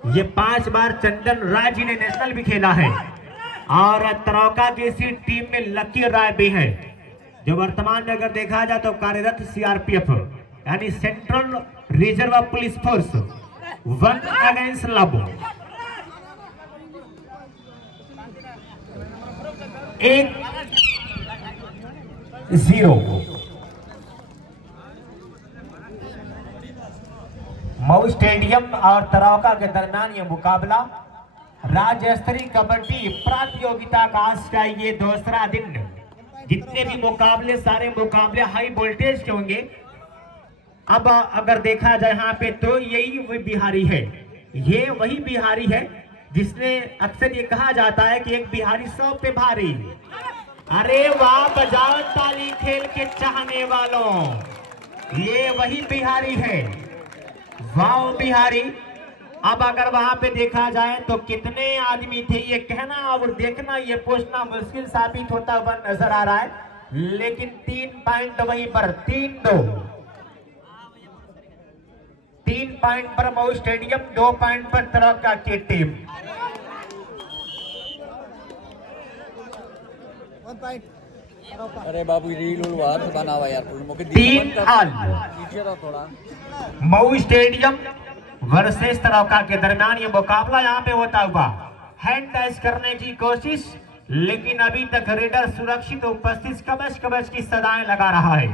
ये 5 बार चंदन राय जी ने नेशनल भी खेला है और तरौका की इसी टीम में लकी राय भी है, जो वर्तमान में अगर देखा जाए तो कार्यरत सीआरपीएफ यानी central reserve police force 1 against love 1-0। Mau stadium और तरौका के दरमियान ये मुकाबला राज्य स्तरीय कबड्डी प्रतियोगिता का आज का ये दूसरा दिन। जितने भी मुकाबले सारे मुकाबले हाई वोल्टेज के होंगे। अब अगर देखा जाए यहाँ पे तो यही वही बिहारी है, ये वही बिहारी है जिसने अक्सर ये कहा जाता है कि एक बिहारी 100 पे भारी। अरे वाह, बजाओ ताली खेल के चाहने वालों, ये वही बिहारी है, वाह बिहारी। अब अगर वहां पे देखा जाए तो कितने आदमी थे, ये कहना और देखना ये पूछना मुश्किल साबित होता हुआ नजर आ रहा है, लेकिन 3 पॉइंट वहीं पर 3 पॉइंट पर मऊ स्टेडियम, 2 पॉइंट पर तरौका की टीम। अरे बाबू रील बना हुआ यार, 3 ऑल थोड़ा। मऊ स्टेडियम वर्सेस तरौका के दरमियान ये मुकाबला यहाँ पे होता हुआ हैंड टच करने की कोशिश, लेकिन अभी तक रेडर सुरक्षित उपस्थित कवच कवच की सदाएं लगा रहा है।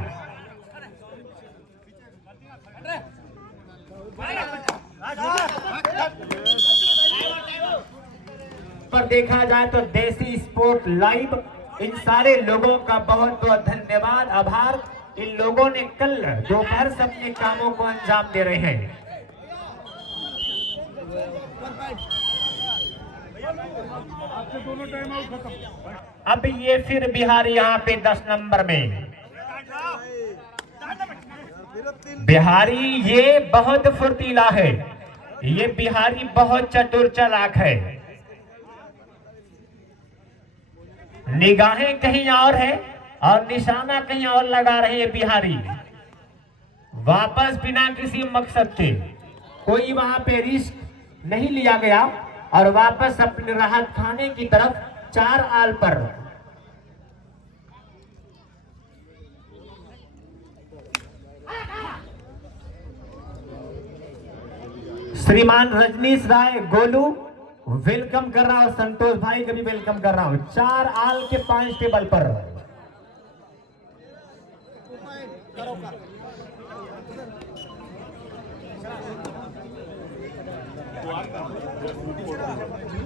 पर देखा जाए तो देसी स्पोर्ट लाइव, इन सारे लोगों का बहुत बहुत धन्यवाद, आभार। इन लोगों ने कल दोपहर से अपने कामों को अंजाम दे रहे हैं। अब ये फिर बिहारी यहाँ पे 10 नंबर में बिहारी, ये बहुत फुर्तीला है, ये बिहारी बहुत चतुर चालाक है, निगाहें कहीं और है और निशाना कहीं और लगा रहे हैं बिहारी। वापस बिना किसी मकसद के, कोई वहां पे रिस्क नहीं लिया गया और वापस अपने राहत खाने की तरफ 4 आल पर। श्रीमान रजनीश राय गोलू वेलकम कर रहा हूं, संतोष भाई का भी वेलकम कर रहा हूं। 4 आल के 5 टेबल पर।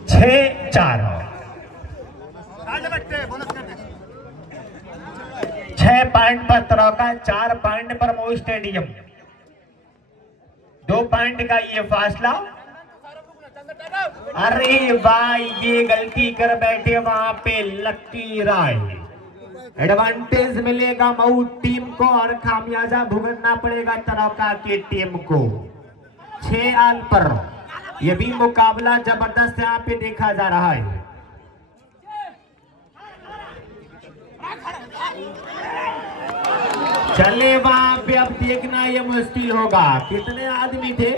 छह 4 6 पॉइंट पर तरौका, 4 पॉइंट पर मऊ स्टेडियम, 2 पॉइंट का ये फासला। अरे भाई, ये गलती कर बैठे वहां पे लकी राय। एडवांटेज मिलेगा मऊ टीम को और खामियाजा भुगतना पड़ेगा तरौका की टीम को। 6 आल पर यह भी मुकाबला जबरदस्त यहाँ पे देखा जा रहा है। चले वहां पे, अब देखना ये मुश्किल होगा, कितने आदमी थे।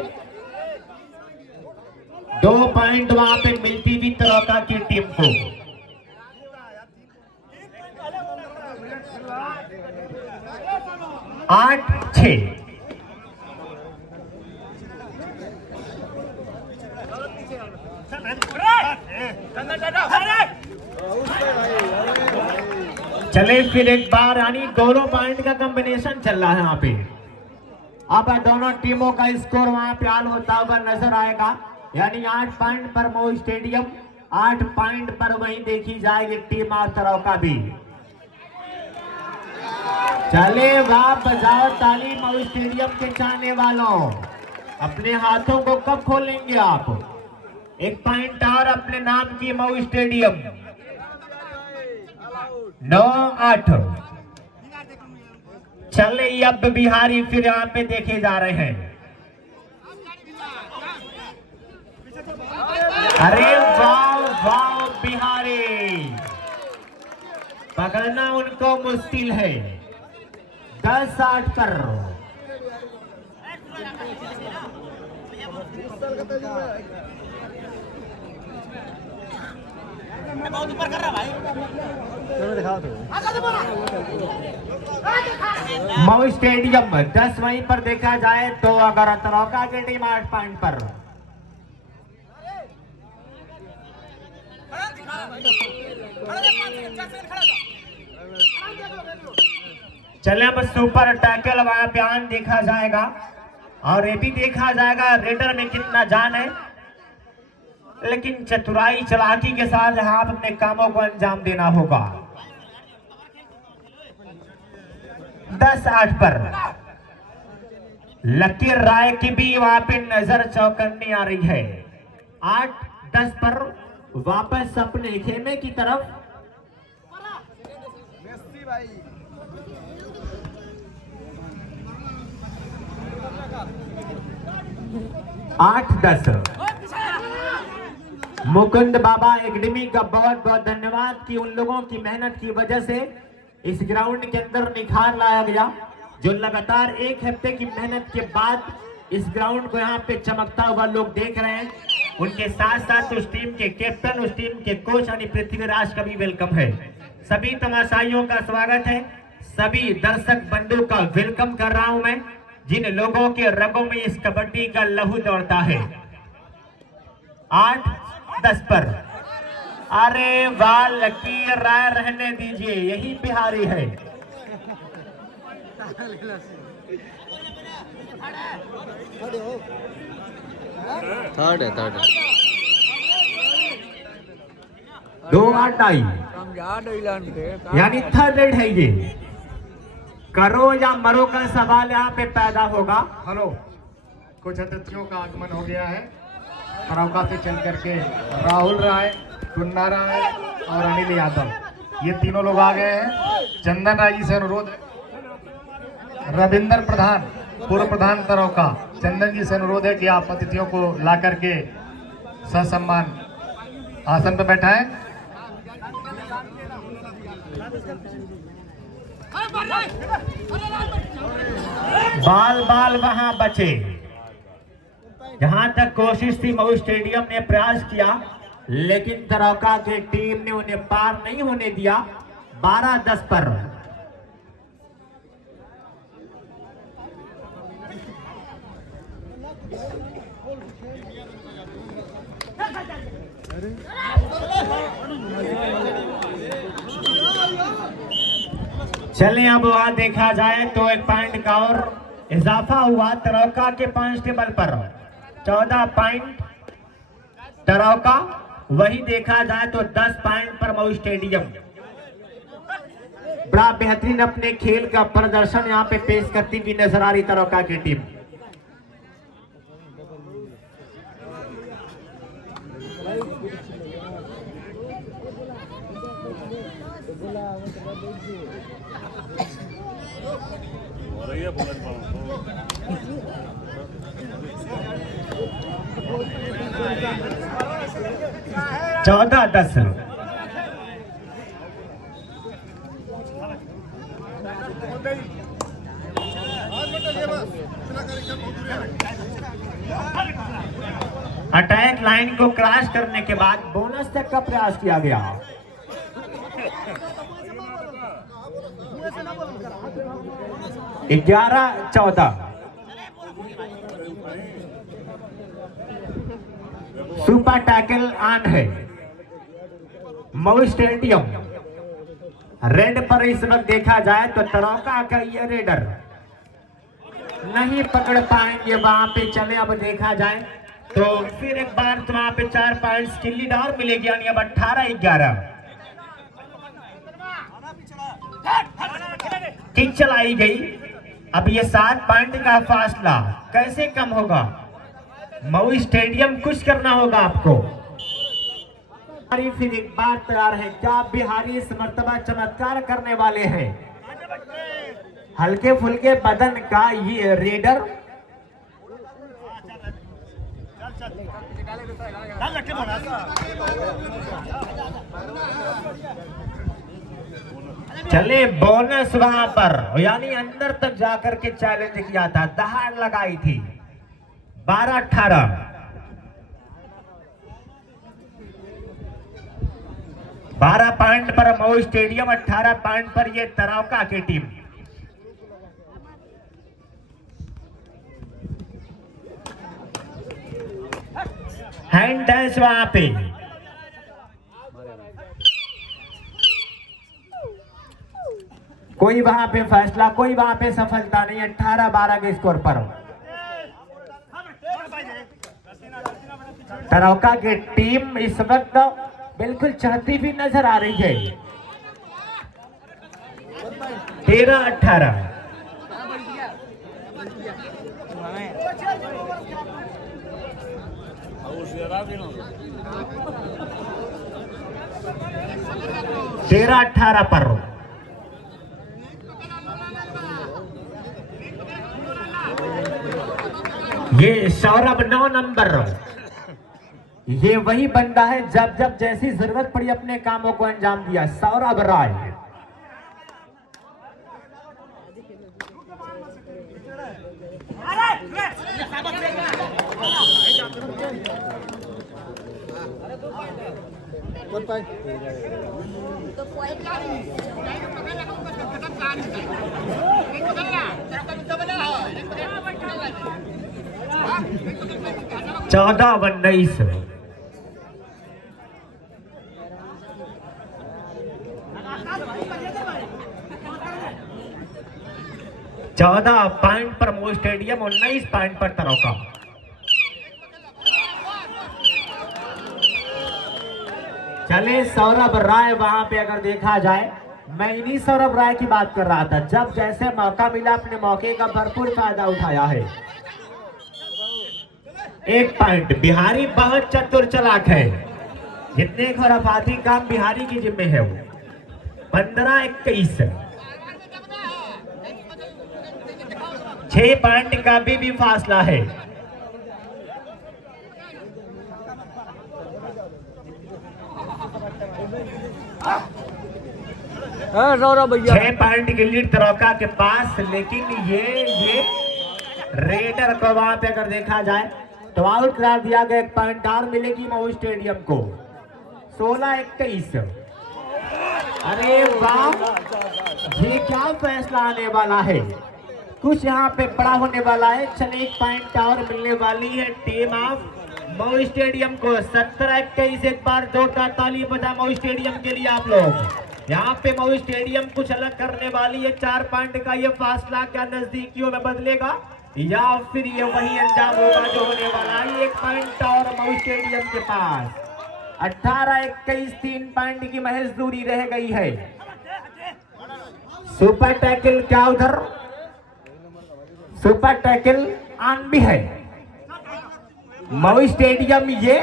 2 पॉइंट वहां पे मिलती भी तरौका की टीम को। 8-6 चले फिर एक बार, यानी दोनों पॉइंट का कॉम्बिनेशन चल रहा है यहाँ पे। अब दोनों टीमों का स्कोर वहां पे आल होता हुआ नजर आएगा, यानी 8 पॉइंट पर मऊ स्टेडियम, 8 पॉइंट पर वहीं देखी जाएगी टीम और तरौका भी। चले वाह, बजाओ ताली मऊ स्टेडियम के चाहने वालों, अपने हाथों को कब खोलेंगे आप। 1 पॉइंट और अपने नाम की मऊ स्टेडियम। 9-8 चले, अब बिहारी फिर यहाँ पे देखे जा रहे हैं। अरे वाह वाह बिहारी, पकड़ना उनको मुश्किल है। 10-8 पर मऊ स्टेडियम 10 वहीं पर देखा जाए तो अगर तरौका की टीम 8 पॉइंट पर। चले अब सुपर टैकल वाला बयान देखा जाएगा और ये भी देखा जाएगा रेडर में कितना जान है, लेकिन चतुराई चालाकी के साथ आप अपने कामों को अंजाम देना होगा। 10-8 पर लकीर राय की भी वहां पे नजर चौकन्नी आ रही है। 8-10 पर वापस अपने खेमे की तरफ। 8-10 मुकुंद बाबा एकेडमी का बहुत बहुत धन्यवाद कि उन लोगों की मेहनत की वजह से इस ग्राउंड के अंदर निखार लाया गया, जो लगातार 1 हफ्ते की मेहनत के बाद इस ग्राउंड को यहाँ पे चमकता हुआ लोग देख रहे हैं। उनके साथ साथ उस टीम के कैप्टन, उस टीम के कोच यानी पृथ्वीराज का भी वेलकम है। सभी तमाशाइयों का स्वागत है, सभी दर्शक बंधु का वेलकम कर रहा हूं मैं, जिन लोगों के रगों में इस कबड्डी का लहू दौड़ता है। 8-10 पर अरे वाह लकीर राय, रहने दीजिए, यही बिहारी है। थर्ड है 2-8 आई यानी थर्ड रेड है। ये करो या मरो का सवाल यहाँ पे पैदा होगा। हेलो, कुछ अतिथियों का आगमन हो गया है। फरौका से चल करके राहुल राय, टुन्ना राय और अनिल यादव, ये तीनों लोग आ गए हैं। चंदन राय जी से अनुरोध है, रविंद्र प्रधान पूर्व प्रधान तरौका, चंदन जी से अनुरोध है कि आप अतिथियों को ला करके ससम्मान आसन पर बैठाएं। बाल बाल वहां बचे। जहां तक कोशिश थी मऊ स्टेडियम ने प्रयास किया, लेकिन तरौका की टीम ने उन्हें पार नहीं होने दिया। 12-10 पर चलें अब वहां देखा जाए तो 1 पॉइंट का और इजाफा हुआ तरौका के पॉइंट टेबल पर। 14 पॉइंट तरौका, वही देखा जाए तो 10 पॉइंट पर मऊ स्टेडियम। बड़ा बेहतरीन अपने खेल का प्रदर्शन यहाँ पे पेश करती हुई नजर आ रही तरौका की टीम। चौदह 10 अटैक लाइन को क्रॉस करने के बाद बोनस तक का प्रयास किया गया। 11-14 सुपर टैकल ऑन है। मऊ स्टेडियम रेड पर इस वक्त देखा जाए तो तरौका का ये रेडर नहीं पकड़ पाएंगे वहां पे। चले अब देखा जाए तो फिर एक बार तो वहां पे 4 पॉइंट्स की लीड और मिलेगी, यानी अब 18-11 किक चलाई गई। अब ये 7 पॉइंट का फासला कैसे कम होगा? मऊ स्टेडियम कुछ करना होगा आपको। फिर एक बार तैयार है, क्या बिहारी इस मर्तबा चमत्कार करने वाले हैं? हल्के फुल्के बदन का ये रेडर चले बोनस वहां पर, यानी अंदर तक जाकर के चैलेंज किया था, दहाड़ लगाई थी। 12-18। 12 पॉइंट पर मऊ स्टेडियम, 18 पॉइंट पर ये तरौका की टीम। हैंड टच वहां पे, कोई वहां पे फैसला, कोई वहां पे सफलता नहीं। 18-12 के स्कोर पर तरौका की टीम इस वक्त बिल्कुल चाहती भी नजर आ रही है। 13-18। तेरह 18 पर ये सौरभ 9 नंबर, ये वही बंदा है जब जब जैसी जरूरत पड़ी अपने कामों को अंजाम दिया। सौरभ राय। चौदह 19। चौदह पॉइंट पर मऊ स्टेडियम, 19 पॉइंट पर तरौका। चले सौरभ राय वहां पे अगर देखा जाए, मैं इन्हीं सौरभ राय की बात कर रहा था। जब जैसे मौका मिला अपने मौके का भरपूर फायदा उठाया है। 1 पॉइंट। बिहारी बहुत चतुर चालाक है, जितने खुराफाती काम बिहारी की जिम्मे है वो। 15-21। 6 पॉइंट का भी फासला है। भैया 6 पॉइंट की लीड तरौका के पास, लेकिन ये रेडर को वहां पे अगर देखा जाए तो आउट करार दिया गया। 1 पॉइंट और मिलेगी मऊ स्टेडियम को। 16-21। अरे वाह, ये क्या फैसला आने वाला है, कुछ यहाँ पे बड़ा होने वाला है। चले 1 पॉइंट और मिलने वाली है टीम ऑफ मऊ स्टेडियम को। 17-21। एक बार जोरदार ताली बजा मऊ स्टेडियम के लिए आप लोग। यहाँ पे मऊ स्टेडियम कुछ अलग करने वाली है। 4 पॉइंट का ये फासला क्या नजदीकियों में बदलेगा या फिर ये वही अंजाम होगा जो होने वाला है। 1 पॉइंट और मऊ स्टेडियम के पास। 18-21। 3 पॉइंट की महज दूरी रह गई है। सुपर टैकल क्या उधर, सुपर टैकल ऑन भी है। मऊ स्टेडियम ये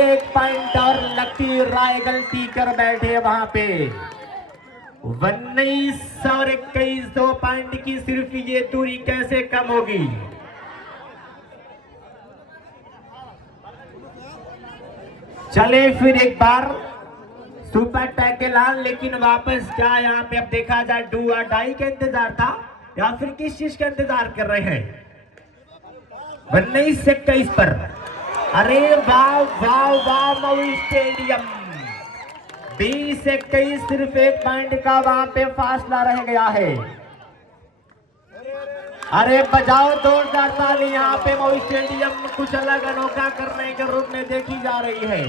1 पॉइंट और लगती राय गलती कर बैठे वहां पे। 19 और 21। 2 पॉइंट की सिर्फ ये दूरी कैसे कम होगी। चले फिर एक बार सुपर टैकल ऑन, लेकिन वापस क्या यहाँ पे अब देखा जाए डू और डाई का इंतजार था या फिर किस चीज का इंतजार कर रहे हैं। 19-21 पर। अरे वाह वाह वाह, मऊ स्टेडियम 20-21। सिर्फ 1 पॉइंट का वहां पे फासला रह गया है। अरे बजाओ जोरदार ताली, यहाँ पे मऊ स्टेडियम कुछ अलग अनोखा करने के रूप में देखी जा रही है।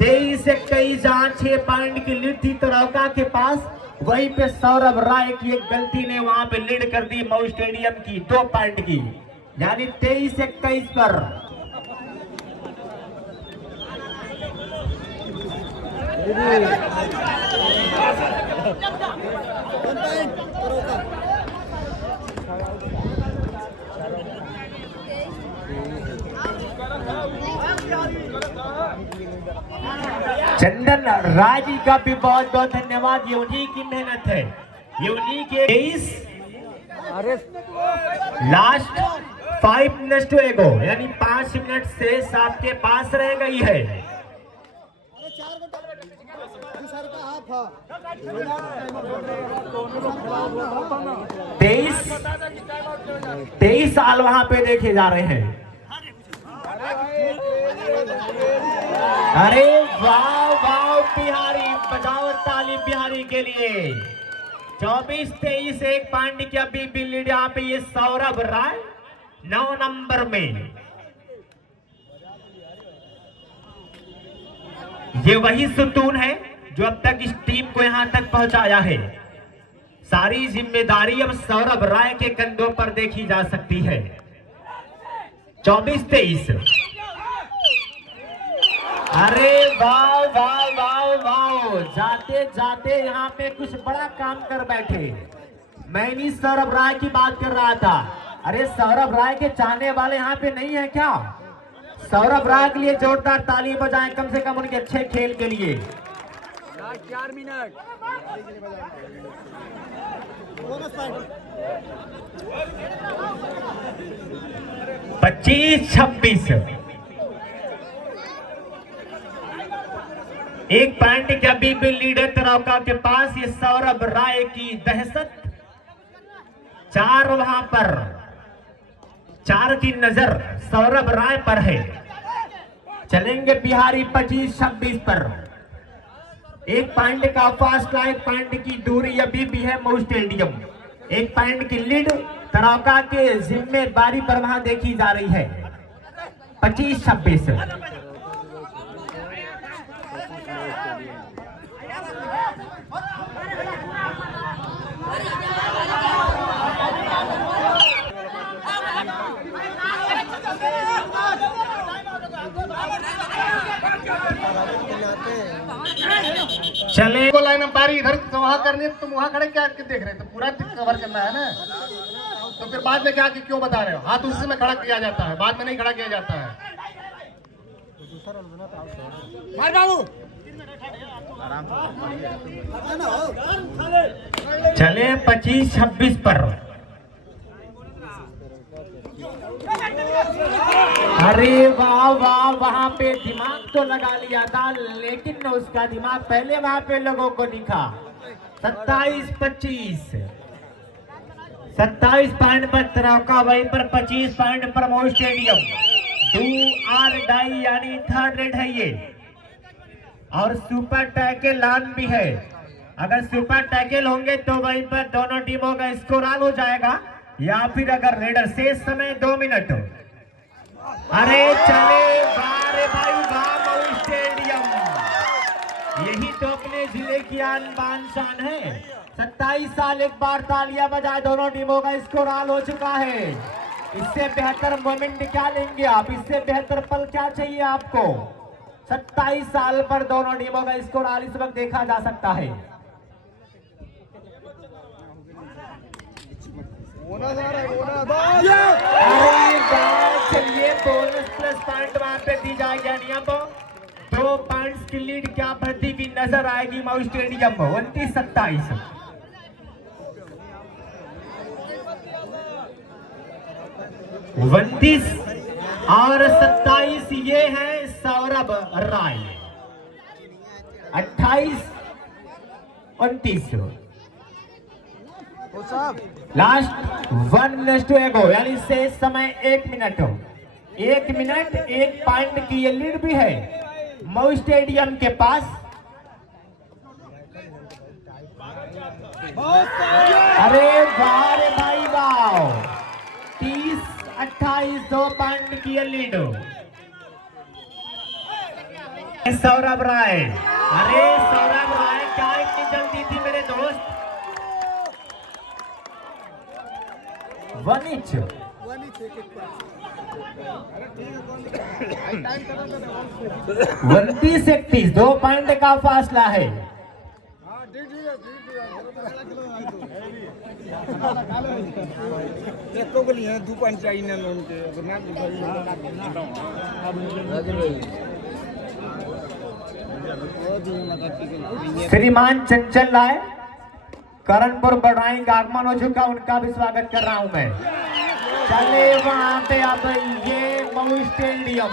23-21। जहां 6 पॉइंट की लीड थी तरौका के पास, वहीं पे सौरभ राय की एक गलती ने वहां पे लीड कर दी मऊ स्टेडियम की 2 पॉइंट की, यानी 23-21 पर। चंदन राय जी का भी बहुत बहुत धन्यवाद। ये उन्हीं की मेहनत है, ये उन्हीं के 23 लास्ट 5 मिनट्स टू एगो, यानी 5 मिनट से आपके पास रह गई है। तेईस साल वहां पे देखे जा रहे हैं। अरे वाह वाह बिहारी, बजाओ ताली बिहारी के लिए। 24-23 एक पॉइंट की अभी भी लीड यहाँ पे ये सौरभ राय 9 नंबर में। ये वही सुतून है जो अब तक इस टीम को यहां तक पहुंचाया है। सारी जिम्मेदारी अब सौरभ राय के कंधों पर देखी जा सकती है। 24-23। अरे वाह वाह वाह वाह, जाते जाते यहाँ पे कुछ बड़ा काम कर बैठे। मैं भी सौरभ राय की बात कर रहा था। अरे सौरभ राय के चाहने वाले यहाँ पे नहीं है क्या? सौरभ राय के लिए जोरदार ताली बजाएं, कम से कम उनके अच्छे खेल के लिए। 4 मिनट। 25-26 एक पॉइंट के अभी भी लीडर तरौका के पास। ये सौरभ राय की दहशत। 4 वहां पर, 4 की नजर सौरभ राय पर है। चलेंगे बिहारी 25-26 पर। एक पॉइंट का फासला, एक पॉइंट की दूरी अभी भी है मऊ स्टेडियम। एक पॉइंट की लीड तरौका के जिम्मेदारी पर वहां देखी जा रही है। 25-26। चले को लाइन अंपायरी इधर वहां करनी है, तुम वहां खड़े क्या देख रहे थे? पूरा कवर करना है ना, तो फिर बाद में क्या कि क्यों बता रहे हो? हाथ उसी में खड़ा किया जाता है, बाद में नहीं खड़ा किया जाता है। चले 25-26 पर। अरे वाह वाह, वहां पे दिमाग तो लगा लिया था, लेकिन उसका दिमाग पहले वहां पे लोगों को दिखा। 27-25। 27 पॉइंट पर तरौका, वहीं पर 25 पॉइंट पर Mau stadium. Do or die यानी थर्ड रेड है ये। और सुपर टैकल ऑन भी है। अगर सुपर टैकल होंगे तो वहीं पर दोनों टीमों का स्कोर ऑन हो जाएगा, या फिर अगर रेडर शेष समय 2 मिनट। अरे चले बारे भाई वाह मऊ स्टेडियम। यही तो अपने जिले की आन बान शान है। 27 साल एक बार तालियां बजाए, दोनों टीमों का स्कोर ऑन हो चुका है। इससे बेहतर मोमेंट क्या लेंगे आप? इससे बेहतर पल क्या चाहिए आपको? 27 साल पर दोनों टीमों का स्कोर ऑन इस वक्त देखा जा सकता है। चलिए बोनस प्लस पॉइंट वहां पे दी जाएगी। अब 2 पॉइंट्स की लीड क्या बढ़ती की नजर आएगी मऊ स्टेडियम। 29-27। 29 और 27 ये है सौरभ राय। 28-29 लास्ट 1 मिनट टू गो, यानी शेष समय 1 मिनट। 1 मिनट 1 पॉइंट की ये लीड भी है मऊ स्टेडियम के पास। अरे वाह रे भाई वाह, 30-28 2 पॉइंट की ये लीड सौरभ राय। अरे सौरभ राय क्या इतनी जल्दी थी मेरे दोस्त? 1 इंच 29-31 2 पॉइंट का फासला है। श्रीमान चंचल राय करणपुर बढ़ाई का आगमन हो चुका, उनका भी स्वागत कर रहा हूं मैं। चले वहां पे अब ये मऊ स्टेडियम।